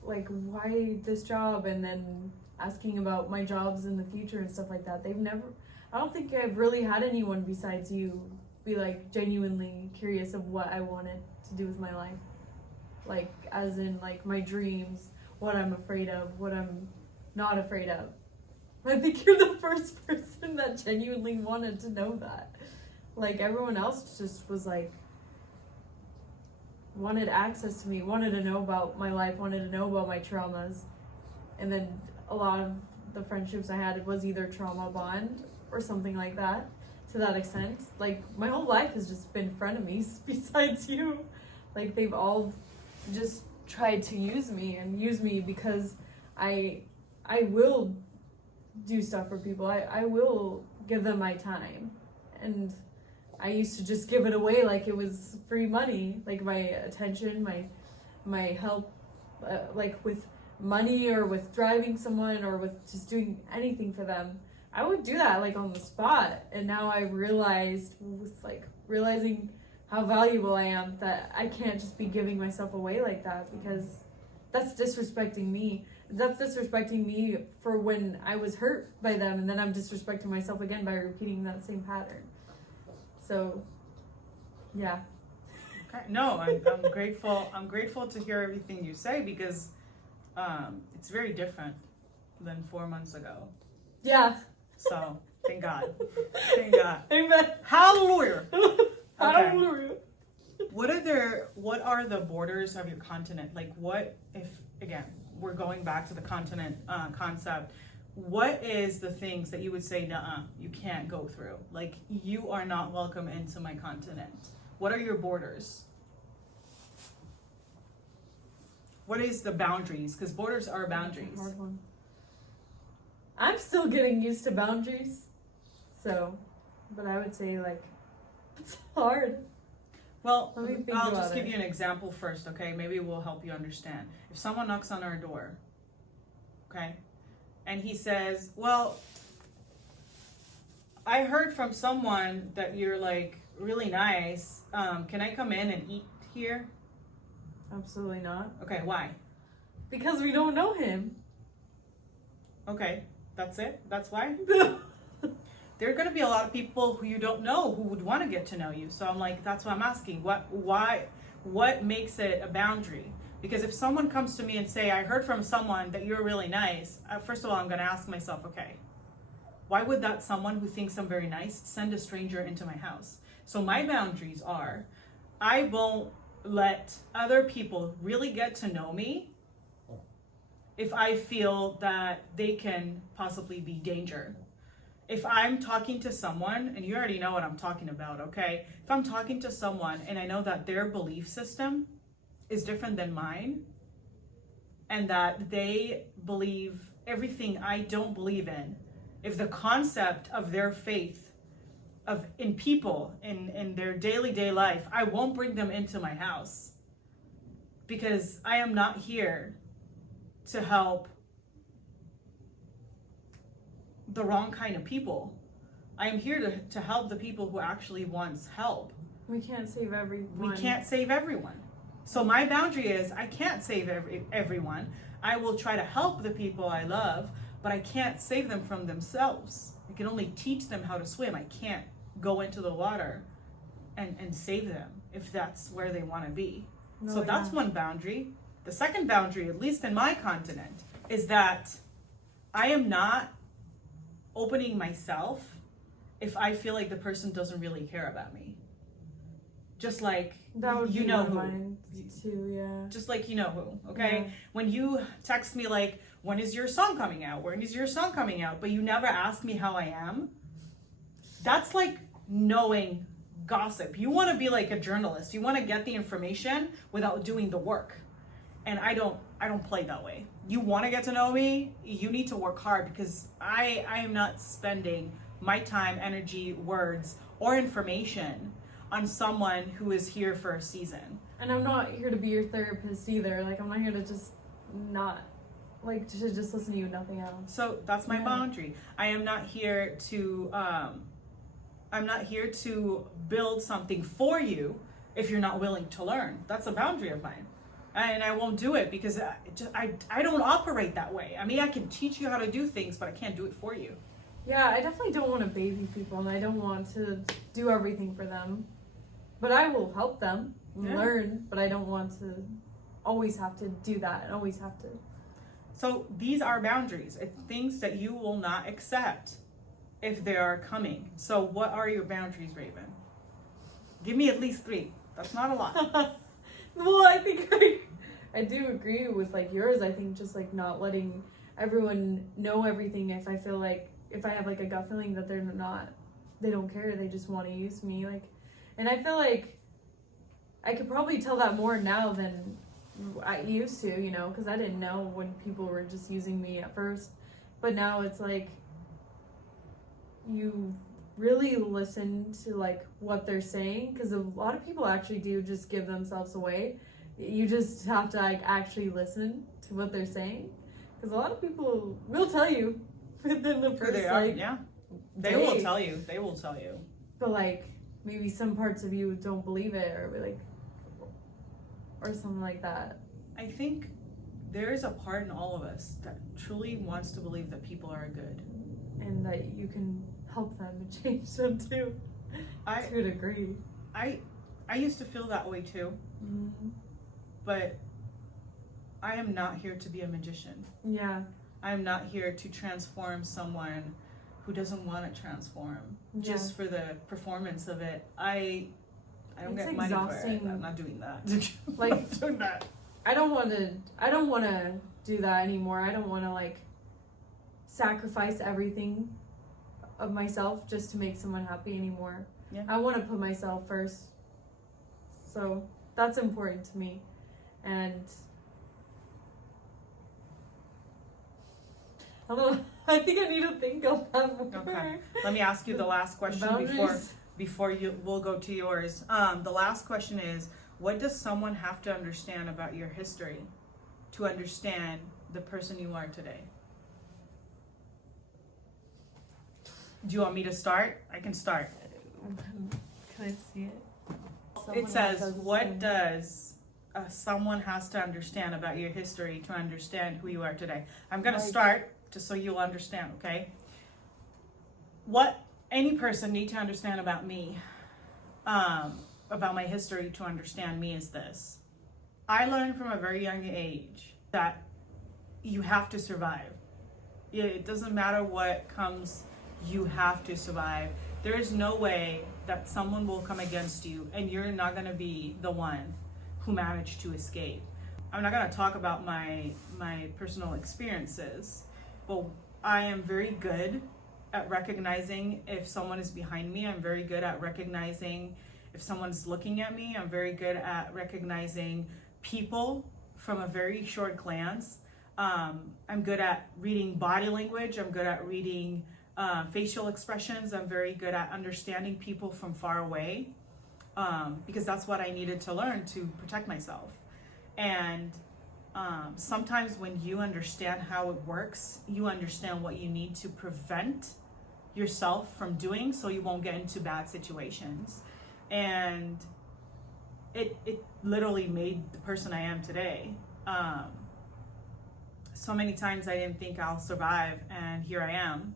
why this job, and then asking about my jobs in the future and stuff like that. I don't think I've really had anyone besides you be like genuinely curious of what I wanted to do with my life. Like as in like my dreams, what I'm afraid of, what I'm not afraid of. I think you're the first person that genuinely wanted to know that. Like everyone else just was like, wanted access to me, wanted to know about my life, wanted to know about my traumas. And then a lot of the friendships I had was either trauma bond or something like that, to that extent. Like my whole life has just been frenemies besides you. Like they've all just tried to use me because I will do stuff for people. I will give them my time. And I used to just give it away like it was free money, like my attention, my help, like with money or with driving someone or with just doing anything for them. I would do that like on the spot. And now I realized, with like realizing how valuable I am, that I can't just be giving myself away like that, because that's disrespecting me. That's disrespecting me for when I was hurt by them, and then I'm disrespecting myself again by repeating that same pattern. So, yeah. Okay. No, I'm grateful. I'm grateful to hear everything you say, because it's very different than 4 months ago. Yeah. So thank God. Thank God. Amen. Hallelujah. Okay. Hallelujah. What are the borders of your continent? Like, what if, again, we're going back to the continent concept. What is the things that you would say, nuh-uh, you can't go through? Like, you are not welcome into my continent. What are your borders? What is the boundaries? Because borders are boundaries. Hard one. I'm still getting used to boundaries. So, but I would say like, it's hard. Well, Let me think I'll about just give it. you an example first, okay? Maybe it will help you understand. If someone knocks on our door, okay, and he says, well, I heard from someone that you're like really nice. Can I come in and eat here? Absolutely not. Okay, why? Because we don't know him. Okay, that's it? That's why? There are going to be a lot of people who you don't know who would want to get to know you. So I'm like, that's why I'm asking. What makes it a boundary? Because if someone comes to me and say, I heard from someone that you're really nice, first of all, I'm going to ask myself, okay, why would that someone who thinks I'm very nice send a stranger into my house? So my boundaries are, I won't let other people really get to know me if I feel that they can possibly be danger. If I'm talking to someone, and you already know what I'm talking about, okay? If I'm talking to someone and I know that their belief system is different than mine, and that they believe everything I don't believe in, if the concept of their faith in people, in their day life, I won't bring them into my house, because I am not here to help the wrong kind of people. I am here to help the people who actually wants help. We can't save everyone. We can't save everyone. So my boundary is, I can't save everyone. I will try to help the people I love, but I can't save them from themselves. I can only teach them how to swim. I can't go into the water and save them if that's where they want to be. No, So that's yeah. one boundary. The second boundary, at least in my continent, is that I am not opening myself if I feel like the person doesn't really care about me. Just like, That would you be know my who. mind too, yeah. Just like you know who, okay? Yeah. When you text me like, when is your song coming out? When is your song coming out? But you never ask me how I am. That's like knowing gossip. You want to be like a journalist. You want to get the information without doing the work. And I don't play that way. You want to get to know me, you need to work hard, because I am not spending my time, energy, words, or information on someone who is here for a season. And I'm not here to be your therapist either. Like, I'm not here to just not, like, to just listen to you, nothing else. So that's my Yeah. boundary. I am not here to build something for you if you're not willing to learn. That's a boundary of mine. And I won't do it because I don't operate that way. I mean, I can teach you how to do things, but I can't do it for you. Yeah, I definitely don't want to baby people, and I don't want to do everything for them. But I will help them learn, but I don't want to always have to do that and always have to. So these are boundaries. It's things that you will not accept if they are coming. So what are your boundaries, Raven? Give me at least 3. That's not a lot. Well, I think I do agree with like yours. I think just like not letting everyone know everything. If I feel like, if I have like a gut feeling that they don't care, they just want to use me. Like, and I feel like I could probably tell that more now than I used to, you know, because I didn't know when people were just using me at first. But now it's like you really listen to like what they're saying, because a lot of people actually do just give themselves away. You just have to like actually listen to what they're saying, because a lot of people will tell you within the first like they day. will tell you. They will tell you. But like maybe some parts of you don't believe it, or something like that. I think there is a part in all of us that truly wants to believe that people are good. And that you can help them and change them too. To a degree. I used to feel that way too. Mm-hmm. But I am not here to be a magician. Yeah. I am not here to transform someone who doesn't want to transform just for the performance of it. I don't It's get money for it. exhausting. I'm not doing that. Like, I'm not doing that. I don't want to do that anymore. I don't want to like sacrifice everything of myself just to make someone happy anymore. Yeah. I want to put myself first. So that's important to me. And I don't know, I think I need to think of that more. Okay. Let me ask you the last question before we'll go to yours. The last question is, what does someone have to understand about your history to understand the person you are today? Do you want me to start? I can start. Can I see it? It says, what does someone has to understand about your history to understand who you are today? I'm going to start just so you'll understand, okay? What any person need to understand about me, about my history to understand me is this. I learned from a very young age that you have to survive. It doesn't matter what comes, you have to survive. There is no way that someone will come against you and you're not going to be the one who managed to escape. I'm not going to talk about my personal experiences, but I am very good at recognizing if someone is behind me. I'm very good at recognizing if someone's looking at me. I'm very good at recognizing people from a very short glance. I'm good at reading body language. I'm good at reading facial expressions. I'm very good at understanding people from far away, because that's what I needed to learn to protect myself. And sometimes when you understand how it works, you understand what you need to prevent yourself from doing so you won't get into bad situations. And it literally made the person I am today. So many times I didn't think I'll survive, and here I am.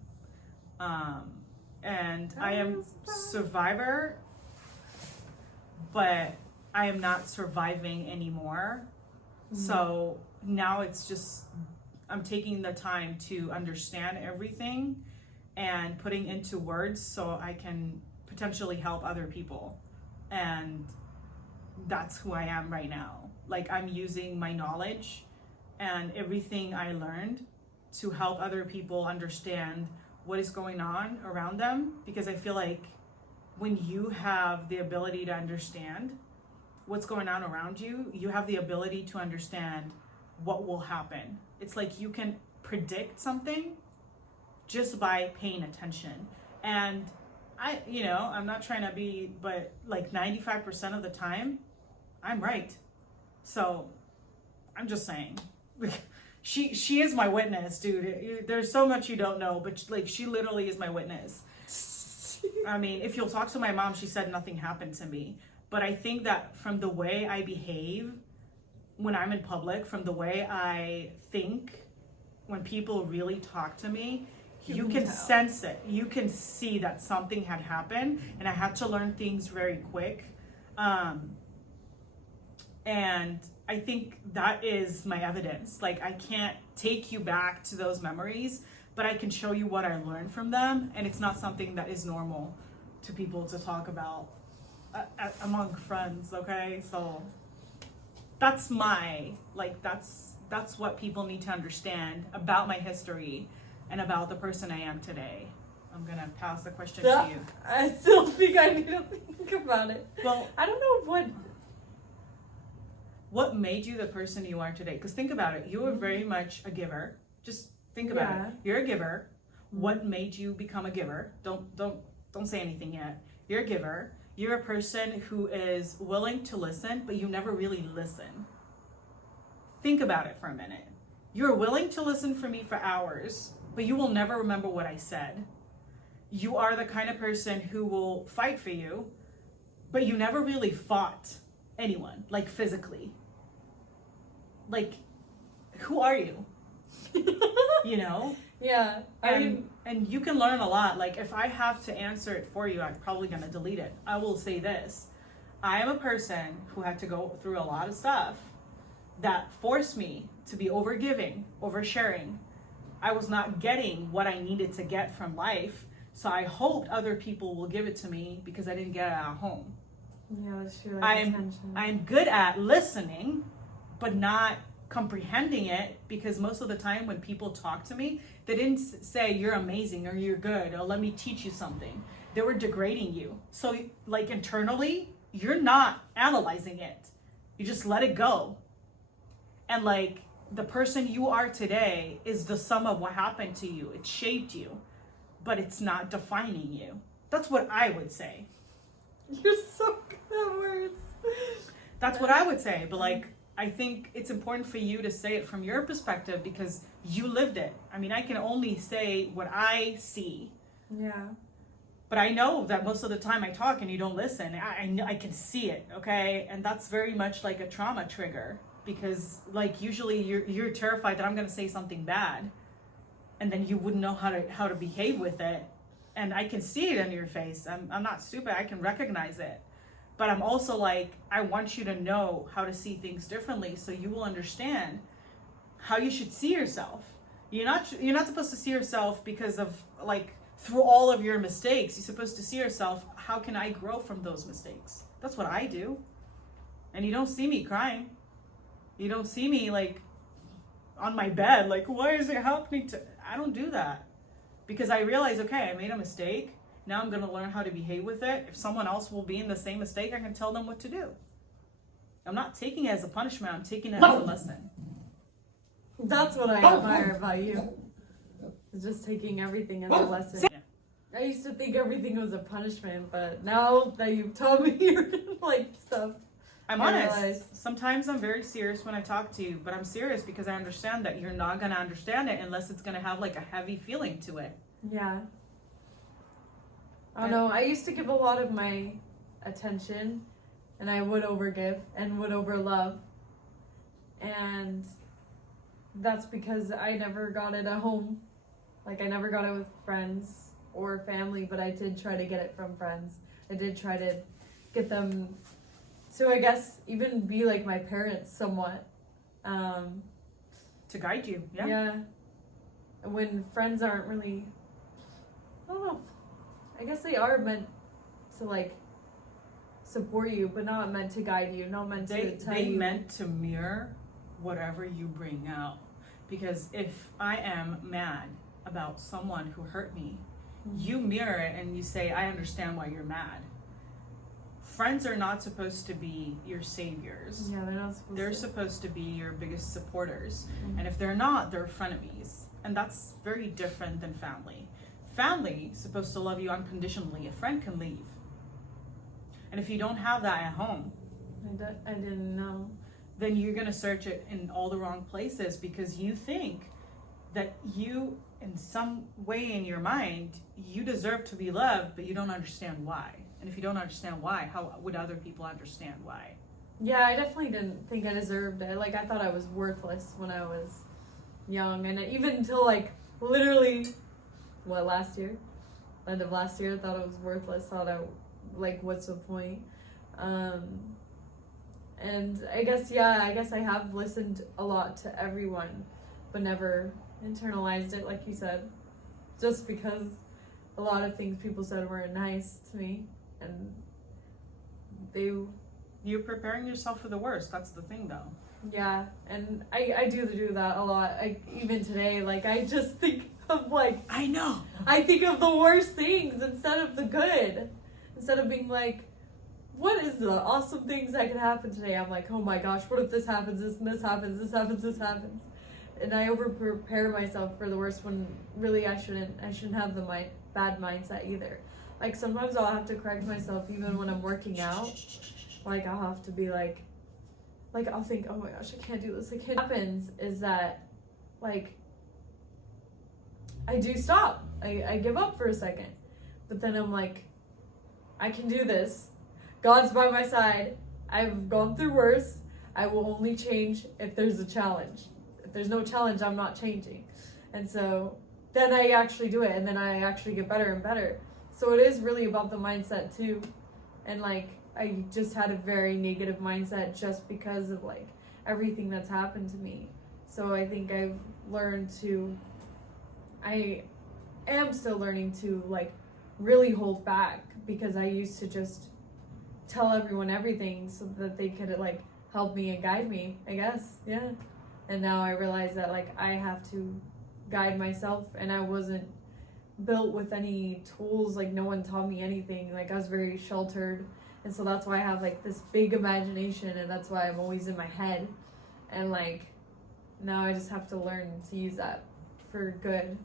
And I am survivor, but I am not surviving anymore. Mm-hmm. So now it's just, I'm taking the time to understand everything and putting into words so I can potentially help other people. And that's who I am right now. Like, I'm using my knowledge and everything I learned to help other people understand what is going on around them, because I feel like when you have the ability to understand what's going on around you, you have the ability to understand what will happen. It's like you can predict something just by paying attention. And I'm not trying to be, but like 95% of the time, I'm right. So I'm just saying, she is my witness, dude. There's so much you don't know, but like, she literally is my witness. I mean, if you'll talk to my mom, she said nothing happened to me. But I think that from the way I behave when I'm in public, from the way I think when people really talk to me, you can sense it. You can see that something had happened, and I had to learn things very quick. And I think that is my evidence. Like, I can't take you back to those memories, but I can show you what I learned from them, and it's not something that is normal to people to talk about among friends, okay? So that's that's what people need to understand about my history and about the person I am today. I'm gonna pass the question to you. I still think I need to think about it. Well, I don't know what made you the person you are today? Because think about it, you were very much a giver. Just think about it. You're a giver. What made you become a giver? Don't say anything yet. You're a giver. You're a person who is willing to listen, but you never really listen. Think about it for a minute. You're willing to listen for me for hours, but you will never remember what I said. You are the kind of person who will fight for you, but you never really fought anyone, like physically. Like, who are you? You know? Yeah. And you can learn a lot. Like, if I have to answer it for you, I'm probably gonna delete it. I will say this. I am a person who had to go through a lot of stuff that forced me to be overgiving, oversharing. I was not getting what I needed to get from life, so I hoped other people will give it to me because I didn't get it at home. Yeah, that's true. Attention. I'm good at listening, but not comprehending it, because most of the time when people talk to me, they didn't say you're amazing or you're good or let me teach you something. They were degrading you. So like, internally, you're not analyzing it. You just let it go. And like, the person you are today is the sum of what happened to you. It shaped you, but it's not defining you. That's what I would say. You're so good at words. That's what I would say. But like, I think it's important for you to say it from your perspective because you lived it. I mean, I can only say what I see. Yeah. But I know that most of the time I talk and you don't listen. I can see it, okay? And that's very much like a trauma trigger, because like, usually you're terrified that I'm gonna say something bad, and then you wouldn't know how to behave with it. And I can see it in your face. I'm not stupid. I can recognize it. But I'm also like, I want you to know how to see things differently, so you will understand how you should see yourself. You're not supposed to see yourself because of like, through all of your mistakes. You're supposed to see yourself, how can I grow from those mistakes? That's what I do. And you don't see me crying. You don't see me like on my bed, like, why is it happening to, I don't do that. Because I realize, okay, I made a mistake. Now I'm gonna learn how to behave with it. If someone else will be in the same mistake, I can tell them what to do. I'm not taking it as a punishment, I'm taking it as a lesson. That's what I admire about you. It's just taking everything as a lesson. Yeah. I used to think everything was a punishment, but now that you've taught me your like stuff, I'm honest. Sometimes I'm very serious when I talk to you, but I'm serious because I understand that you're not gonna understand it unless it's gonna have like a heavy feeling to it. Yeah. I don't know. I used to give a lot of my attention, and I would overgive and would overlove, and that's because I never got it at home. Like, I never got it with friends or family, but I did try to get it from friends. I did try to get them to, I guess, even be like my parents somewhat. To guide you, yeah. Yeah. When friends aren't really don't know. I guess they are meant to like support you, but not meant to guide you, not meant to tell you. They meant to mirror whatever you bring out. Because if I am mad about someone who hurt me, you mirror it and you say, I understand why you're mad. Friends are not supposed to be your saviors. Yeah, they're not supposed They're to. supposed to be your biggest supporters. And if they're not, they're frenemies. And that's very different than family. Family is supposed to love you unconditionally. A friend can leave. And if you don't have that at home, I didn't know. then you're going to search it in all the wrong places because you think that you, in some way in your mind, you deserve to be loved, but you don't understand why. And if you don't understand why, how would other people understand why? Yeah, I definitely didn't think I deserved it. Like, I thought I was worthless when I was young. And even until, like, literally, last year? End of last year, I thought I was worthless. Thought what's the point? And I guess I have listened a lot to everyone, but never internalized it, like you said. Just because a lot of things people said weren't nice to me. And You're preparing yourself for the worst. That's the thing, though. Yeah, and I do that a lot. Even today, like, I just think of, like... I know! I think of the worst things instead of the good. Instead of being like, what is the awesome things that could happen today? I'm like, oh my gosh, what if this happens, this happens, this happens, this happens? And I over-prepare myself for the worst when really I shouldn't have the bad mindset either. Like, sometimes I'll have to correct myself even when I'm working out. Like, I'll have to be like I'll think, oh my gosh, I can't do this. What happens is that, like, I do stop. I give up for a second. But then I'm like, I can do this. God's by my side. I've gone through worse. I will only change if there's a challenge. If there's no challenge, I'm not changing. And so then I actually do it, and then I actually get better and better. So it is really about the mindset too. And like, I just had a very negative mindset just because of like everything that's happened to me. So I think I am still learning to like really hold back, because I used to just tell everyone everything so that they could like help me and guide me, I guess. Yeah. And now I realize that like I have to guide myself, and I wasn't built with any tools. Like, no one taught me anything. Like, I was very sheltered. And so that's why I have like this big imagination, and that's why I'm always in my head. And like, now I just have to learn to use that for good,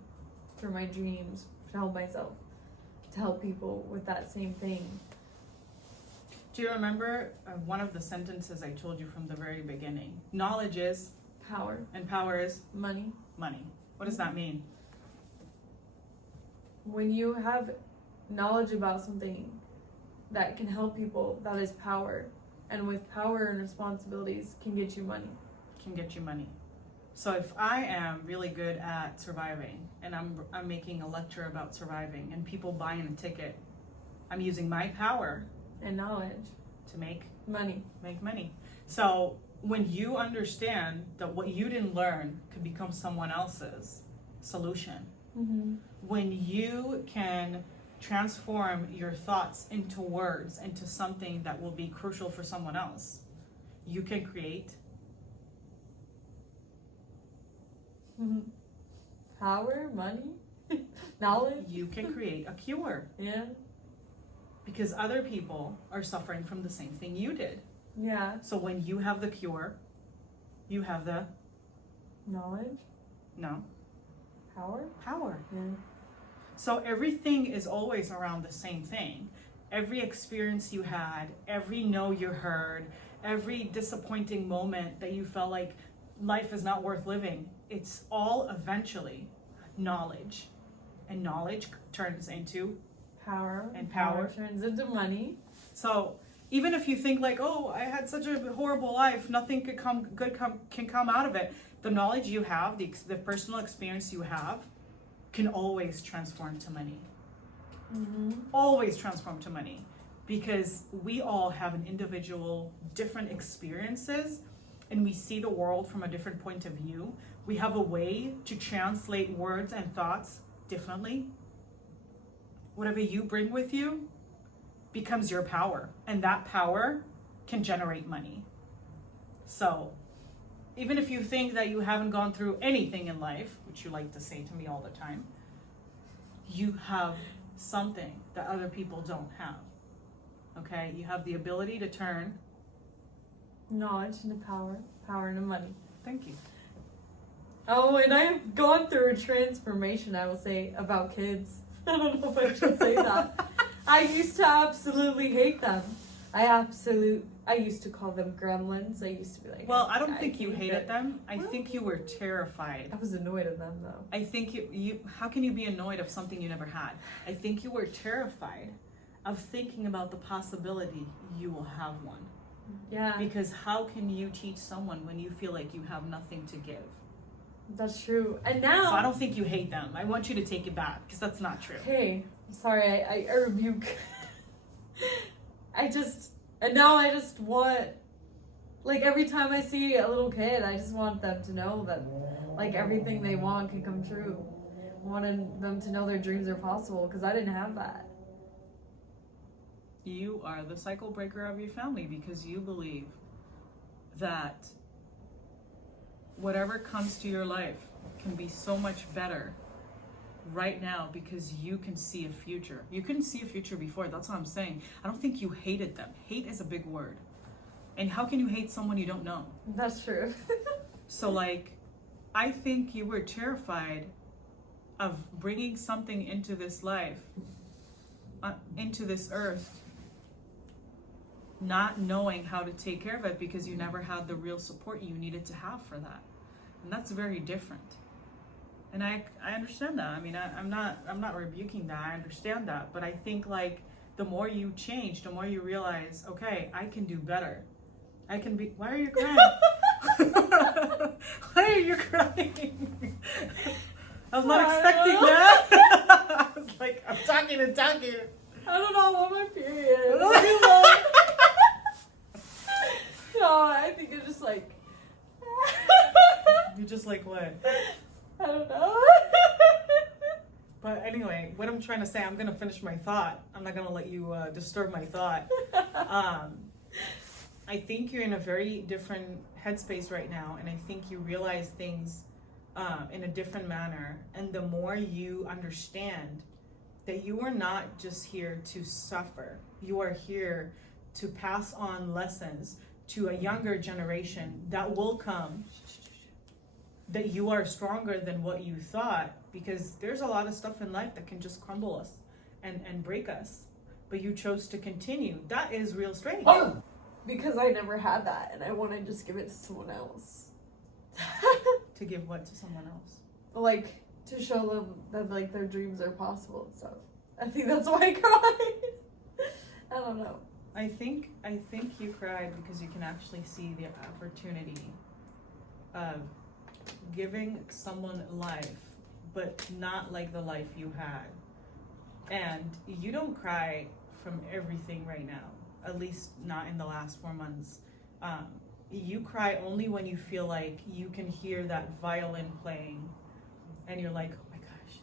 for my dreams, to help myself, to help people with that same thing. Do you remember one of the sentences I told you from the very beginning? Knowledge is Power. And power is Money. money. What does that mean? When you have knowledge about something that can help people, that is power. And with power and responsibilities can get you money. Can get you money. So if I am really good at surviving, and I'm making a lecture about surviving, and people buying a ticket, I'm using my power And knowledge. to make Money. money. So when you understand that what you didn't learn could become someone else's solution, Mm-hmm. when you can transform your thoughts into words, into something that will be crucial for someone else, you can create Mm-hmm. Power, money, knowledge. you can create a cure, Yeah. because other people are suffering from the same thing you did. Yeah. So when you have the cure, you have the Knowledge. power. Yeah. So everything is always around the same thing. Every experience you had, every no you heard, every disappointing moment that you felt like life is not worth living, it's all eventually knowledge. And knowledge turns into Power. And power. turns into money. So even if you think like, oh, I had such a horrible life, nothing can come out of it, the knowledge you have, the personal experience you have, can always transform to money. Mm-hmm. Always transform to money, because we all have an individual, different experiences, and we see the world from a different point of view. We have a way to translate words and thoughts differently. whatever you bring with you becomes your power, and that power can generate money. So even if you think that you haven't gone through anything in life, which you like to say to me all the time, you have something that other people don't have. Okay? You have the ability to turn knowledge into power into money. Thank you. Oh, and I've gone through a transformation, I will say, about kids. I don't know if I should say that. I used to absolutely hate them. I used to call them gremlins. I used to be like, well, I don't think you hated them. I think you were terrified. I was annoyed at them, though. I think you how can you be annoyed of something you never had? I think you were terrified of thinking about the possibility you will have one. Yeah. Because how can you teach someone when you feel like you have nothing to give? That's true. And now... So I don't think you hate them. I want you to take it back, because that's not true. Hey, I'm sorry, I rebuke. And now I just want... Like, every time I see a little kid, I just want them to know that, like, everything they want can come true. I wanted them to know their dreams are possible, because I didn't have that. You are the cycle breaker of your family, because you believe that whatever comes to your life can be so much better right now because you can see a future. You couldn't see a future before. That's what I'm saying. I don't think you hated them. Hate is a big word. And how can you hate someone you don't know? That's true. So, like, I think you were terrified of bringing something into this life, into this earth, not knowing how to take care of it because you never had the real support you needed to have for that. And that's very different. And I understand that. I mean, I'm not rebuking that. I understand that. But I think, like, the more you change, the more you realize, okay, I can do better. I can be... Why are you crying? Why are you crying? I was not expecting that. I was like, I'm talking and talking. I don't know what my period is. No, I think it's just like... You just like what? I don't know. But anyway, what I'm trying to say, I'm going to finish my thought. I'm not going to let you disturb my thought. I think you're in a very different headspace right now, and I think you realize things in a different manner. And the more you understand that you are not just here to suffer, you are here to pass on lessons to a younger generation that will come, that you are stronger than what you thought, because there's a lot of stuff in life that can just crumble us and break us, but you chose to continue. That is real strength. Oh! Because I never had that, and I want to just give it to someone else. To give what to someone else? Like, to show them that, like, their dreams are possible and stuff. I think that's why I cried. I don't know. I think you cried because you can actually see the opportunity of giving someone life, but not like the life you had. And you don't cry from everything right now, at least not in the last 4 months. You cry only when you feel like you can hear that violin playing and you're like, oh my gosh,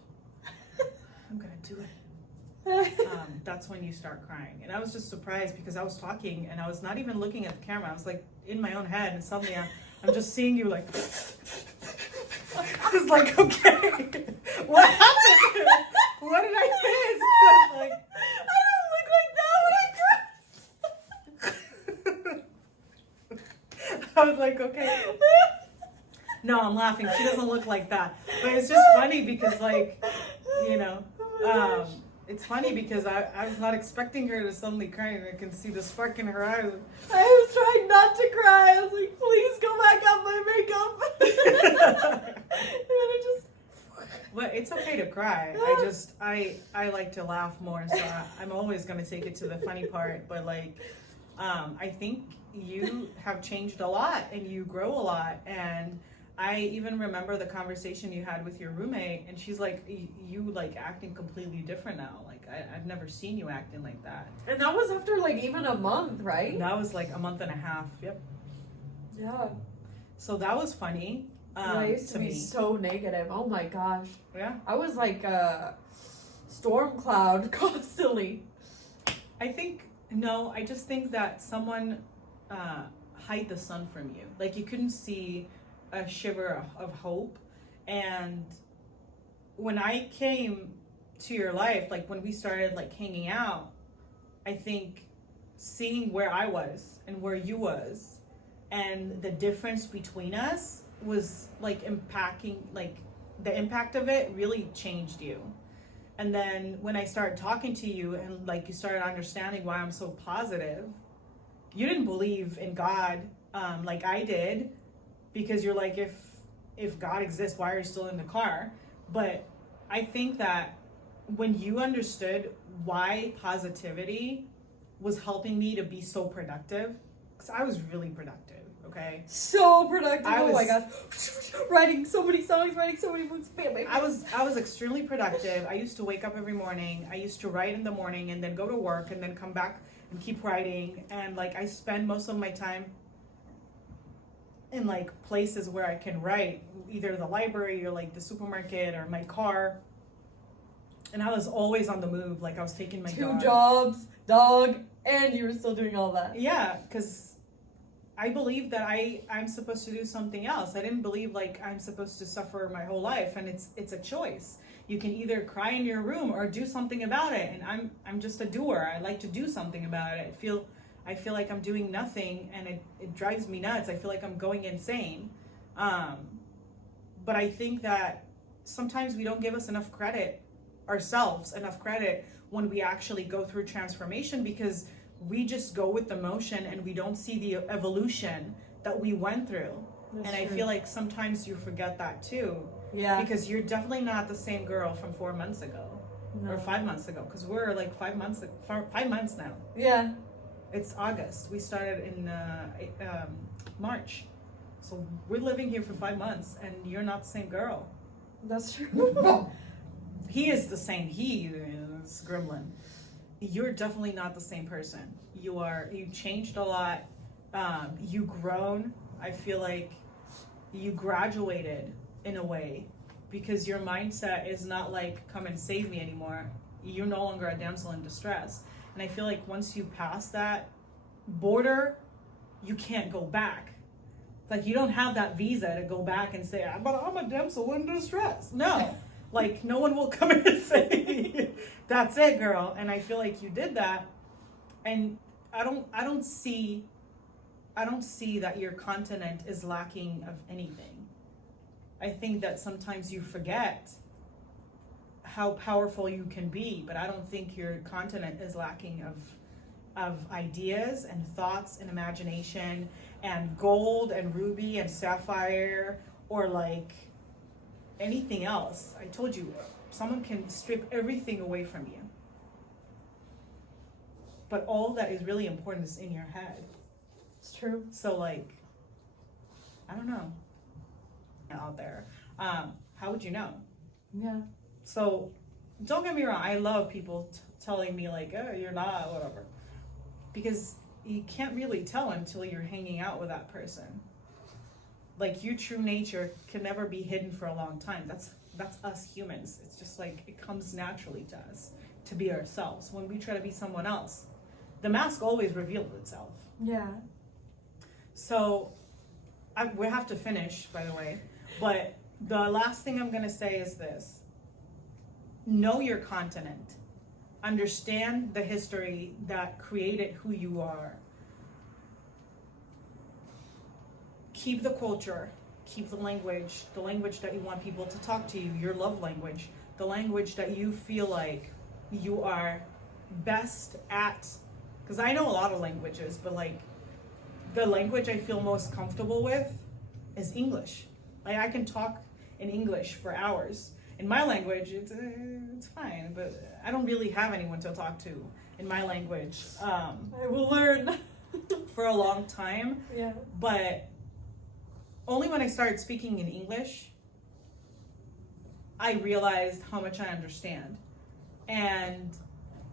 I'm gonna do it. That's when you start crying. And I was just surprised because I was talking and I was not even looking at the camera. I was like in my own head, and suddenly I'm just seeing you like I was like, okay, what happened? What did I miss? I was like, I don't look like that when I cry. I was like, okay. No, I'm laughing. She doesn't look like that. But it's just funny because, like, you know, it's funny because I was not expecting her to suddenly cry, and I can see the spark in her eyes. I was trying not to cry. I was like, please go back on my makeup. And then I just... But it's okay to cry. I like to laugh more, so I'm always going to take it to the funny part. But, like, I think you have changed a lot and you grow a lot. And I even remember the conversation you had with your roommate, and she's like, you like acting completely different now. Like, I've never seen you acting like that. And that was after like even a month, right? That was like a month and a half. Yep. Yeah. So that was funny. I used to be so negative. Oh my gosh. Yeah. I was like storm cloud constantly. I just think that someone hide the sun from you. Like, you couldn't see a shiver of hope. And when I came to your life, like when we started like hanging out, I think seeing where I was and where you was and the difference between us was like impacting, like the impact of it really changed you. And then when I started talking to you and like you started understanding why I'm so positive, you didn't believe in God like I did, because you're like, if God exists, why are you still in the car? But I think that when you understood why positivity was helping me to be so productive, because I was really productive, okay? So productive. Oh my gosh. Writing so many songs, writing so many books. Bam, bam, bam. I was extremely productive. I used to wake up every morning. I used to write in the morning and then go to work and then come back and keep writing. And like I spend most of my time in like places where I can write, either the library or like the supermarket or my car. And I was always on the move. Like I was taking my 2 jobs, dog, and you were still doing all that. Yeah, because I believe that I'm supposed to do something else. I didn't believe like I'm supposed to suffer my whole life, and it's a choice. You can either cry in your room or do something about it. And I'm just a doer. I like to do something about it. I feel like I'm doing nothing, and it drives me nuts. I feel like I'm going insane. But I think that sometimes we don't give ourselves enough credit when we actually go through transformation, because we just go with the motion and we don't see the evolution that we went through. That's and true. I feel like sometimes you forget that too. Yeah. Because you're definitely not the same girl from 4 months ago. No. Or 5 months ago, because we're like 5 months now. Yeah. It's August. We started in March. So we're living here for 5 months and you're not the same girl. That's true. He is the same. He is gremlin. You're definitely not the same person. You changed a lot. You grown. I feel like you graduated in a way, because your mindset is not like, come and save me anymore. You're no longer a damsel in distress. And I feel like once you pass that border, you can't go back. Like, you don't have that visa to go back and say, but I'm a damsel in distress. No. Like, no one will come in and say, that's it, girl. And I feel like you did that. And I don't see that your continent is lacking of anything. I think that sometimes you forget how powerful you can be, but I don't think your continent is lacking of ideas and thoughts and imagination and gold and ruby and sapphire, or like anything else. I told you, someone can strip everything away from you, but all that is really important is in your head. It's true. So like, I don't know, out there, how would you know? Yeah. So don't get me wrong, I love people telling me like, oh, you're not, whatever, because you can't really tell until you're hanging out with that person. Like, your true nature can never be hidden for a long time. That's us humans. It's just like, it comes naturally to us to be ourselves. When we try to be someone else, the mask always reveals itself. Yeah. So we have to finish, by the way, but the last thing I'm gonna say is this: know your continent. Understand the history that created who you are. Keep the culture, keep the language that you want people to talk to you, your love language, the language that you feel like you are best at. Because I know a lot of languages, but like, the language I feel most comfortable with is English. Like, I can talk in English for hours. In my language, it's fine, but I don't really have anyone to talk to in my language. I will learn. For a long time. Yeah. But only when I started speaking in English, I realized how much I understand. And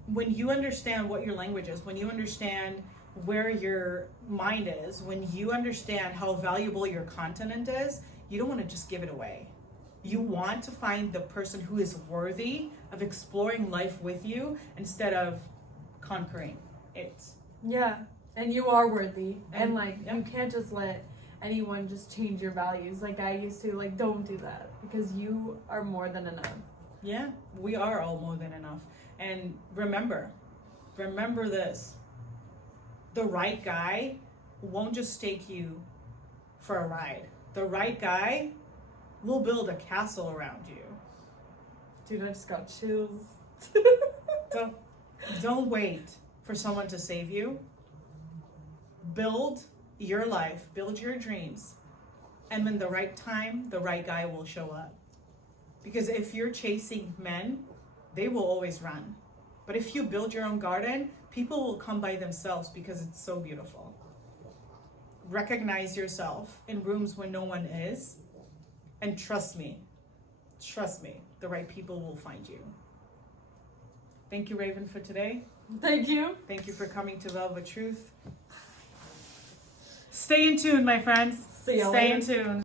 when you understand what your language is, when you understand where your mind is, when you understand how valuable your continent is, you don't want to just give it away. You want to find the person who is worthy of exploring life with you instead of conquering it. Yeah, and you are worthy, and like yeah. you can't just let anyone just change your values. Like I used to, like don't do that because you are more than enough. Yeah, we are all more than enough. And remember this. The right guy won't just take you for a ride. The right guy will build a castle around you. Dude, I just got chills. Don't wait for someone to save you. Build your life, build your dreams, and when the right time, the right guy will show up. Because if you're chasing men, they will always run. But if you build your own garden, people will come by themselves because it's so beautiful. Recognize yourself in rooms when no one is, and trust me, the right people will find you. Thank you, Raven, for today. Thank you. Thank you for coming to Velvet Truth. Stay in tune, my friends. See you Stay later. in tune.